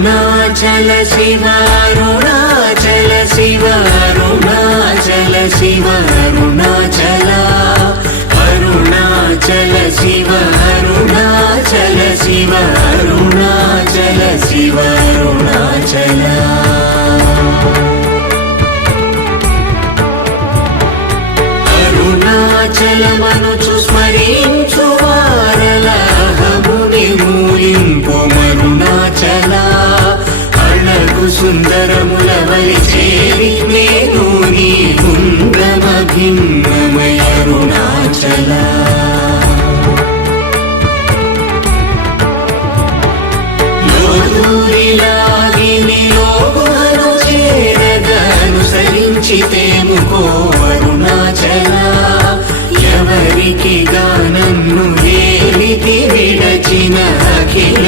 అరుణాచల శివ అరుణాచల శివ అరుణాచల శివ అరుణాచల అరుణాచల శివ అరుణాచల శివ అరుణాచల శివ అరుణాచల అరుణాచలమనుచు స్మరించు వారలహముని మూలింపు మరుణాచల అళగు సుందరముల వలి చేరి నేను నీ గుండ్రమ భిన్నమయ అరుణాచల లోదూరిలాగిని లోగుహను చేరగనుసరించితేముకో అరుణాచల ఎవరికి గానన్ను వేలితి విడచిన అఖిల